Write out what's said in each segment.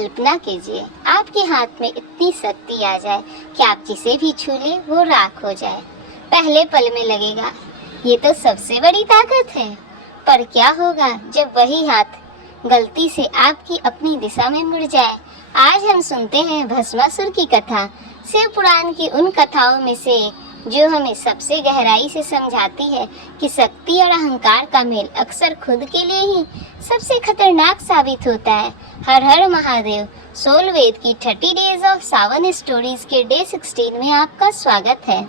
कल्पना कीजिए आपके हाथ में इतनी शक्ति आ जाए कि आप जिसे भी छू ले वो राख हो जाए। पहले पल में लगेगा ये तो सबसे बड़ी ताकत है, पर क्या होगा जब वही हाथ गलती से आपकी अपनी दिशा में मुड़ जाए। आज हम सुनते हैं भस्मासुर की कथा, शिव पुराण की उन कथाओं में से एक जो हमें सबसे गहराई से समझाती है कि शक्ति और अहंकार का मेल अक्सर खुद के लिए ही सबसे खतरनाक साबित होता है। हर हर महादेव। सोल वेद की 30 डेज ऑफ सावन स्टोरीज के डे 16 में आपका स्वागत है।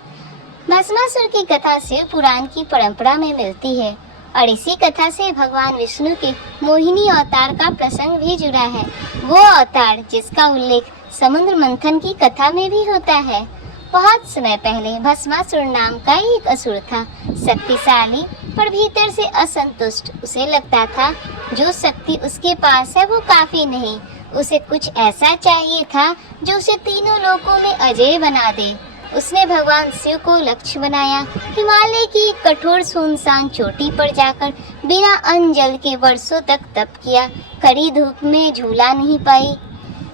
भस्मासुर की कथा शिव पुराण की परंपरा में मिलती है और इसी कथा से भगवान विष्णु के मोहिनी अवतार का प्रसंग भी जुड़ा है। वो अवतार जिसका उल्लेख समुद्र मंथन की कथा में भी होता है। बहुत समय पहले भस्मासुर नाम का एक असुर था, शक्तिशाली पर भीतर से असंतुष्ट। उसे लगता था जो शक्ति उसके पास है वो काफी नहीं, उसे कुछ ऐसा चाहिए था जो उसे तीनों लोकों में अजेय बना दे। उसने भगवान शिव को लक्ष्य बनाया। हिमालय की कठोर सुनसान चोटी पर जाकर बिना अन्न जल के वर्षों तक तप किया। कड़ी धूप में झूला नहीं पाई,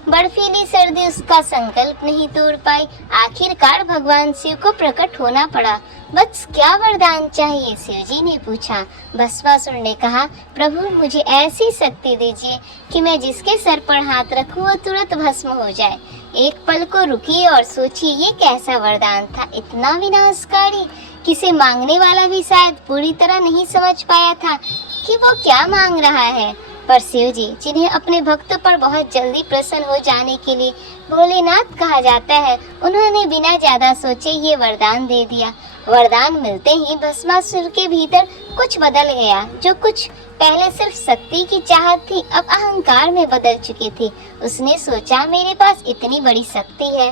बर्फीली सर्दी उसका संकल्प नहीं तोड़ पाई। आखिरकार भगवान शिव को प्रकट होना पड़ा। बस क्या वरदान चाहिए? शिव जी ने पूछा। भस्मासुर ने कहा, प्रभु मुझे ऐसी शक्ति दीजिए कि मैं जिसके सर पर हाथ रखूं वो तुरंत भस्म हो जाए। एक पल को रुकी और सोची ये कैसा वरदान था, इतना विनाशकारी। किसे मांगने वाला भी शायद पूरी तरह नहीं समझ पाया था कि वो क्या मांग रहा है। पर शिव जी, जिन्हें अपने भक्तों पर बहुत जल्दी प्रसन्न हो जाने के लिए भोलेनाथ कहा जाता है, उन्होंने बिना ज्यादा सोचे ये वरदान दे दिया। वरदान मिलते ही भस्मासुर के भीतर कुछ बदल गया। जो कुछ पहले सिर्फ शक्ति की चाहत थी अब अहंकार में बदल चुकी थी। उसने सोचा मेरे पास इतनी बड़ी शक्ति है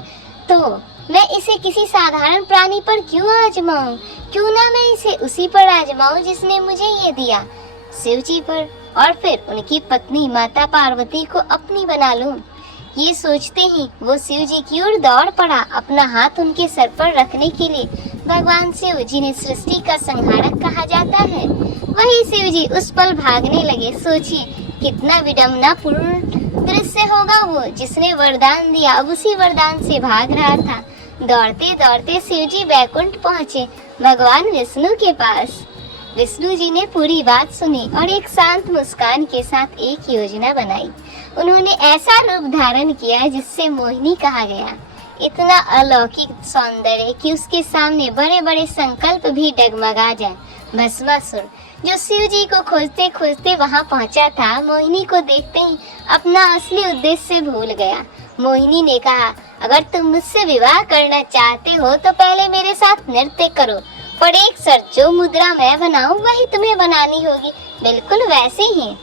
तो मैं इसे किसी साधारण प्राणी पर क्यों आजमाऊं? क्यों ना मैं इसे उसी पर आजमाऊं जिसने मुझे ये दिया, शिव जी पर, और फिर उनकी पत्नी माता पार्वती को अपनी बना लूं। ये सोचते ही वो शिव जी की ओर दौड़ पड़ा, अपना हाथ उनके सर पर रखने के लिए। भगवान शिव जिन्हें सृष्टि का संहारक कहा जाता है, वही शिव जी उस पल भागने लगे। सोचिए कितना विडम्बनापूर्ण दृश्य होगा। वो जिसने वरदान दिया अब उसी वरदान से भाग रहा था। दौड़ते दौड़ते शिव जी बैकुंठ पहुँचे, भगवान विष्णु के पास। विष्णु जी ने पूरी बात सुनी और एक शांत मुस्कान के साथ एक योजना बनाई। उन्होंने ऐसा रूप धारण किया जिससे मोहिनी कहा गया। इतना अलौकिक सौंदर्य कि उसके सामने बड़े बड़े संकल्प भी डगमगा जाए। भस्मासुर जो शिव जी को खोजते खोजते वहां पहुंचा था, मोहिनी को देखते ही अपना असली उद्देश्य भूल गया। मोहिनी ने कहा, अगर तुम मुझसे विवाह करना चाहते हो तो पहले मेरे साथ नृत्य करो, पर एक शर्त, जो मुद्रा मैं बनाऊं वही तुम्हें बनानी होगी, बिल्कुल वैसे ही।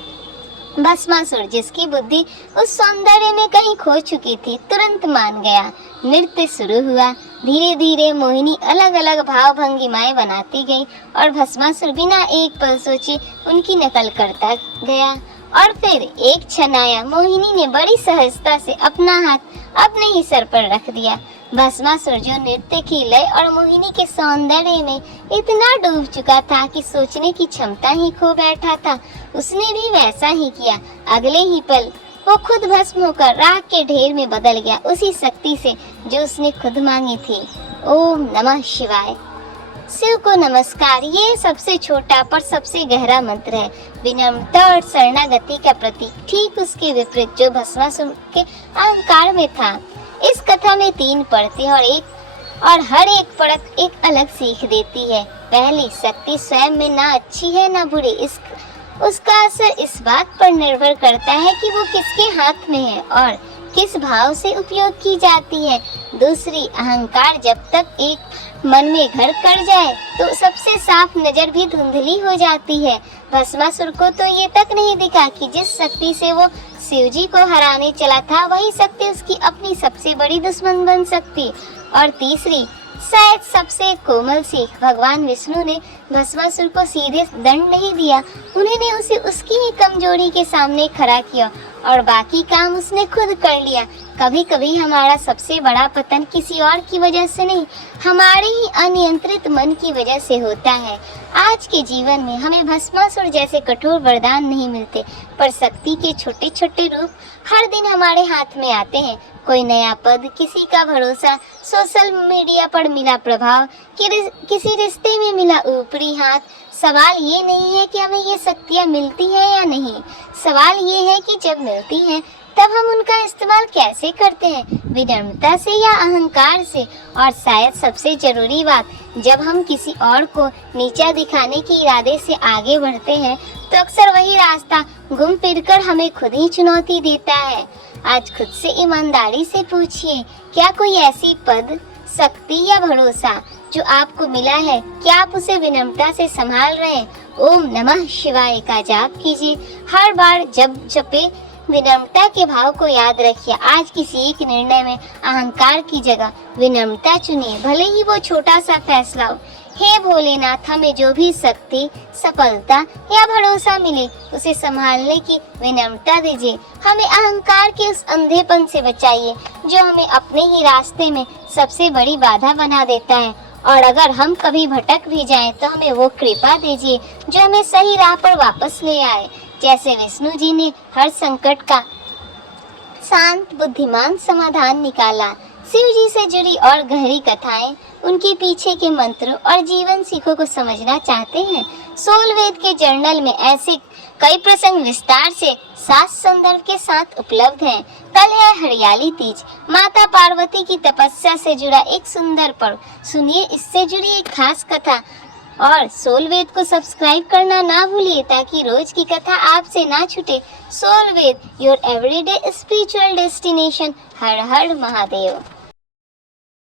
भस्मासुर जिसकी बुद्धि उस सौंदर्य में कहीं खो चुकी थी तुरंत मान गया। नृत्य शुरू हुआ। धीरे धीरे मोहिनी अलग अलग भाव भंगिमाएं बनाती गई और भस्मासुर बिना एक पल सोचे उनकी नकल करता गया। और फिर एक क्षण आया, मोहिनी ने बड़ी सहजता से अपना हाथ अपने ही सर पर रख दिया। भस्मासुर जो नृत्य की लय और मोहिनी के सौंदर्य में इतना डूब चुका था कि सोचने की क्षमता ही खो बैठा था, उसने भी वैसा ही किया। अगले ही पल वो खुद भस्म होकर राख के ढेर में बदल गया, उसी शक्ति से जो उसने खुद मांगी थी। ओम नमः शिवाय। शिव को नमस्कार, ये सबसे छोटा पर सबसे गहरा मंत्र है, विनम्रता और शरणागति का प्रतीक। ठीक उसके विपरीत जो भस्मासुर के अहंकार में था। इस कथा में 3 परतें और हर एक परत एक अलग सीख देती है। पहली, शक्ति स्वयं में ना अच्छी है ना बुरी, उसका असर इस बात पर निर्भर करता है कि वो किसके हाथ में है और किस भाव से उपयोग की जाती है। दूसरी, अहंकार जब तक एक मन में घर कर जाए तो सबसे साफ नजर भी धुंधली हो जाती है। भस्मासुर को तो ये तक नहीं दिखा कि जिस शक्ति से वो शिव जी को हराने चला था वही शक्ति उसकी अपनी सबसे बड़ी दुश्मन बन सकती। और तीसरी, शायद सबसे कोमल सीख, भगवान विष्णु ने भस्मासुर को सीधे दंड नहीं दिया, उन्होंने उसे उसकी ही कमजोरी के सामने खड़ा किया और बाकी काम उसने खुद कर लिया। कभी कभी हमारा सबसे बड़ा पतन किसी और की वजह से नहीं, हमारे ही अनियंत्रित मन की वजह से होता है। आज के जीवन में हमें भस्मासुर जैसे कठोर वरदान नहीं मिलते, पर शक्ति के छोटे छोटे रूप हर दिन हमारे हाथ में आते हैं। कोई नया पद, किसी का भरोसा, सोशल मीडिया पर मिला प्रभाव, किसी रिश्ते में मिला ऊपरी हाथ। सवाल ये नहीं है कि हमें ये शक्तियाँ मिलती हैं या नहीं, सवाल ये है कि जब मिलती हैं तब हम उनका इस्तेमाल कैसे करते हैं, विनम्रता से या अहंकार से। और शायद सबसे जरूरी बात, जब हम किसी और को नीचा दिखाने के इरादे से आगे बढ़ते हैं तो अक्सर वही रास्ता घूम फिरकर हमें खुद ही चुनौती देता है। आज खुद से ईमानदारी से पूछिए, क्या कोई ऐसी पद, शक्ति या भरोसा जो आपको मिला है, क्या आप उसे विनम्रता से संभाल रहे हैं? ओम नमः शिवाय का जाप कीजिए। हर बार जब जपे विनम्रता के भाव को याद रखिए। आज किसी एक निर्णय में अहंकार की जगह विनम्रता चुनिए, भले ही वो छोटा सा फैसला हो। हे भोलेनाथ, हमें जो भी शक्ति, सफलता या भरोसा मिले उसे संभालने की विनम्रता दीजिए। हमें अहंकार के उस अंधेपन से बचाइए जो हमें अपने ही रास्ते में सबसे बड़ी बाधा बना देता है। और अगर हम कभी भटक भी जाएं तो हमें वो कृपा दीजिए जो हमें सही राह पर वापस ले आए। जैसे विष्णु जी ने हर संकट का शांत बुद्धिमान समाधान निकाला। शिव जी से जुड़ी और गहरी कथाएं, उनके पीछे के मंत्रों और जीवन सीखों को समझना चाहते हैं? सोलवेद के जर्नल में ऐसे कई प्रसंग विस्तार से 7 संदर्भ के साथ उपलब्ध हैं। कल है हरियाली तीज, माता पार्वती की तपस्या से जुड़ा एक सुंदर पर्व। सुनिए इससे जुड़ी एक खास कथा। और सोलवेद को सब्सक्राइब करना ना भूलिए ताकि रोज की कथा आपसे ना छूटे। Soulveda, your everyday spiritual destination. हर हर महादेव।